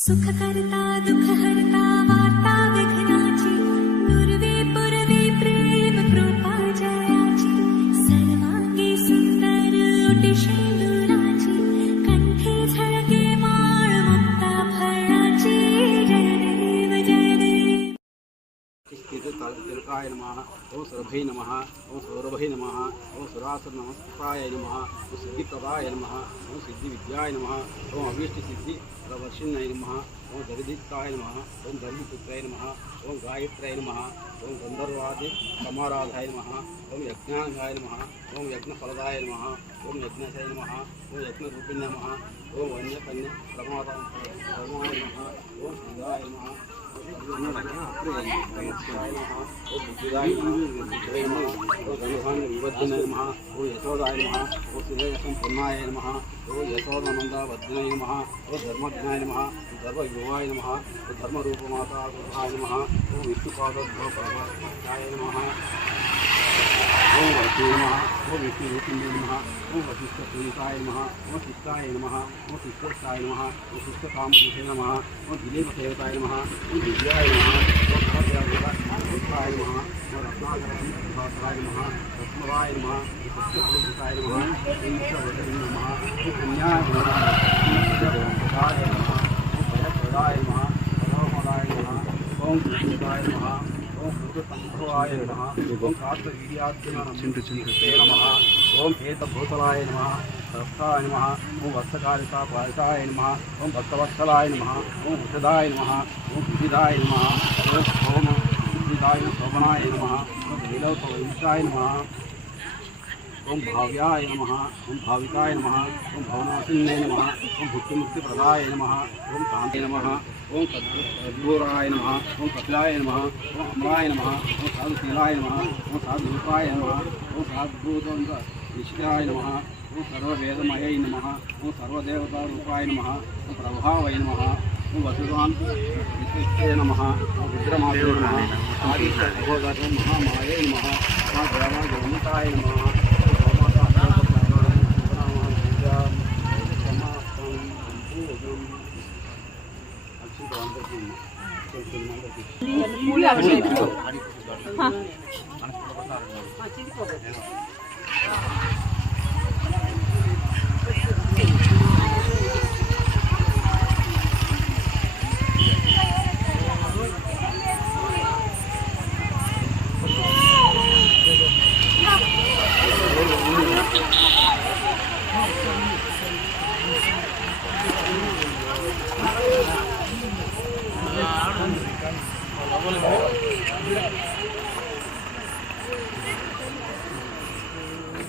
सुखकर्ता दुःखहर्ता वार्ता विघ्नाची दुर्वे पुरवे प्रेम कृपा जयाची सर्वांगी सुंदर उटिशेंदुराची कंठे झळके माळ मुक्ता फळाची जय देव जय देव. तिलकाय नमः. ओं सुरभै नमः. ओं सौरभै नमः. ओं सुरासुर नमस्काराय नमः. ओं सिद्धिप्रदाय नमः. ओं सिद्धिविद्याय नमः. ओं अभीष्टसिद्धि प्रवर्षिण्यै नमः. ओं जगदीष्टाय नमः. ओं धर्मपुत्राय नमः. ओं गायत्र्याय नमः. ओं गंधर्वादि समाराधाय नमः. ओं यज्ञाय नमः. ओं यज्ञफलदाय नमः. ओं यज्ञाय नमः. ओं यज्ञरूपिण्य नमः. ओं वन्यकन्या प्रमादाय नमः. ओं शिवाय नमः. विवर्धनाय नमः. ओ यशोदाय नमः. ओ सुरेशंपूर्णाय नमः. ओ यशोदानंदवर्धनाय नमः. ओ धर्मज्ञाय नमः. धर्मयुवाय नमः. ओ धर्मरूपमाता गुरुभाय नमः. ओ विष्णुपादोद्भवाय नमः. ओं वैष्णवे नमः. ओं विष्णुरूपिण्ये नमः. ओं वशिष्ठपूजिताय नमः. ओं शिष्टाय नमः. ओं शिष्टेष्टाय नमः. ओं शिष्टकामधुषे नमः. ओं दिलीपसेवताय नमः. ओं दिव्याय नमः. ओं भद्राय नमः. ओं रत्नाकराय नमः. रत्नवाय नमः. ओं सत्यपूजिताय नमः. ओं ईश्वरवदने नमः. ओं कन्याय नमः. ओं नमः. ओं भयप्रदाय नमः. भगवदाय नमः. ओं कृष्णाय नमः. ओं भूतसंभवाय नमः. ओं कार्तवीर्यात्मने नमः. ओं हेतभूतलाय नमः. सहस्राय नमः. ओं वत्सकालिकापालिताय नमः. ओं भक्तवत्सलाय नमः. ओं उषदाय नमः. ओं विविधाय नमः. ओं सोम विविधाय शोभनाय नमः. ओं लीलोपविष्टाय नमः. ओं भाव्याय नमः. ओं भाविकाय नमः. ओं भवनाशिन्ये नमः. ओं भुक्तिमुक्तिप्रदाय नमः. ओं कान्ते नमः. ओं सद्गुराय नमः. ओं कपिलाय नमः. ओं अमराय नमः. ओं साधुशीलाय नमः. ओं साधुरूपाय नमः. ओं साधुभूतनिष्ठाय नमः. ओं सर्ववेदमयै नमः. ओं सर्वदेवतारूपाय नमः. ओं प्रभावय नमः. ओं वसुधान् विशिष्टे नमः. ओं रुद्रमाते नमः. आदित्य महामायै नमः. ओं देवाजगन्ताय नमः.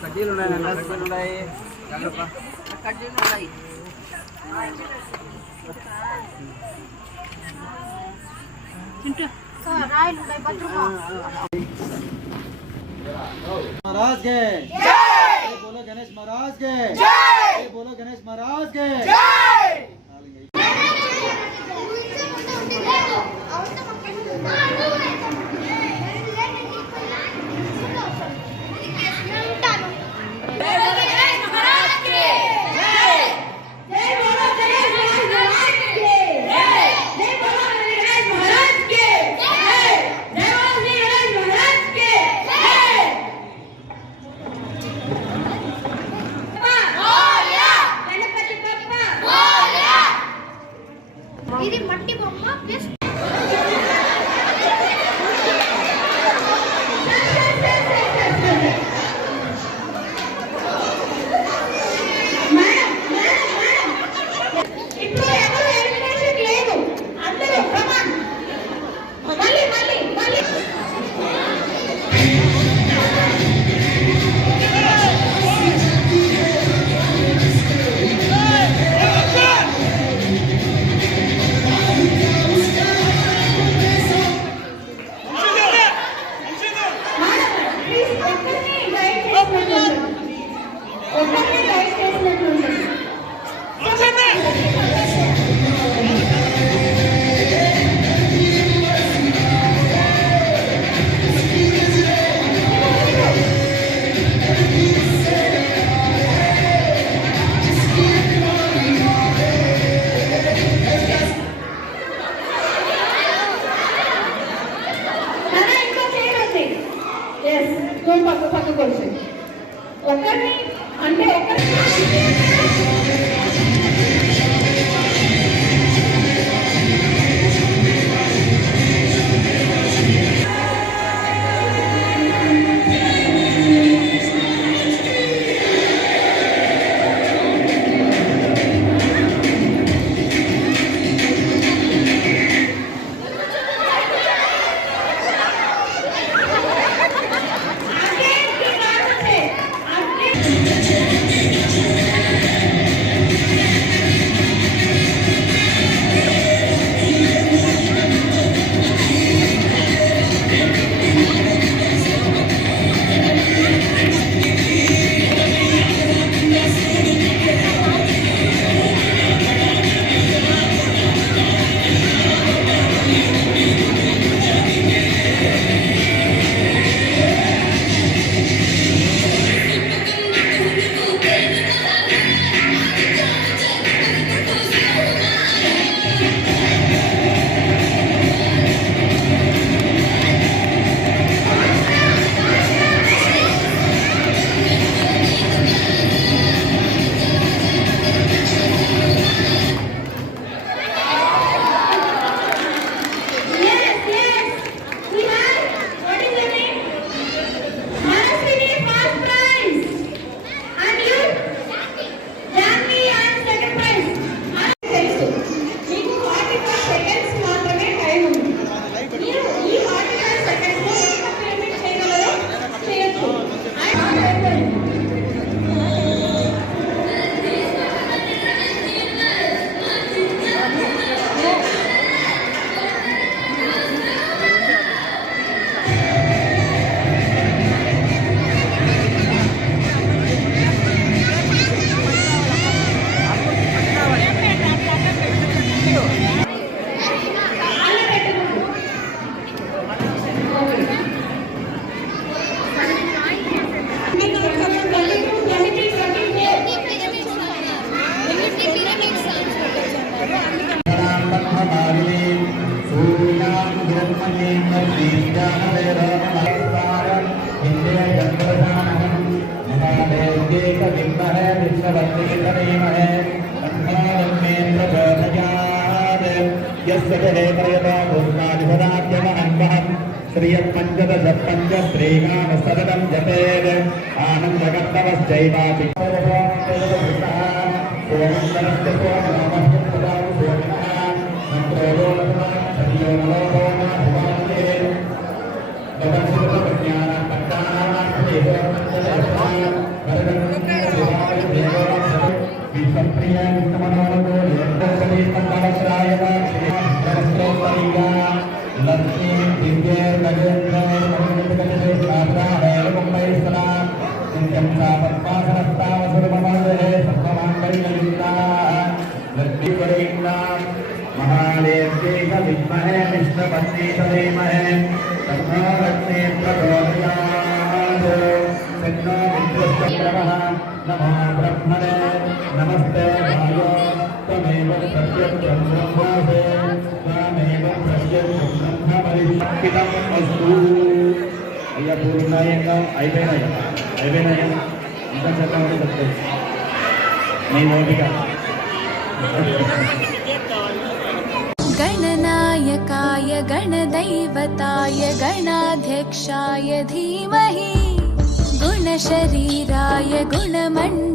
కడ్డీలు ఉన్నాయి, కడ్డీలు ఉన్నాయి, కడ్డీలు ఉన్నాయి. महाराज के जय बोलो, गणेश महाराज के जय बोलो, गणेश महाराज के जय. ఇది మట్టి బొమ్మ ప్లస్ Namaskar. श्रियपञ्चदश पञ्च श्रीगान सततं जपेद आनन्दकर्तवश्चैवापि लक्ष्मी दिव्य नगेंद्र मुंबई सलाम नित्यं सापत्पासनस्तावसुरममादे सर्वमाङ्गल्ययुक्ता लक्ष्मी वरेण्या महादेव्यै विद्महे विष्णुपत्नी धीमहि तन्नो लक्ष्मी प्रचोदयात् तन्नो विद्युश्चक्रः नमो ब्रह्मणे नमस्ते वायो त्वमेव सत्यं ब्रह्मासे त्वमेव सत्यं బ్రహ్మపరిశక్తితం అస్తు. అయ్యా పూర్ణాయంగా అయిపోయినాయి ఇంకా చెప్పమని చెప్తాను మీ ఓపిక. गणनायकाय गणदैवताय गणाध्यक्षाय धीमहि गुणशरीराय गुणमण्डलाय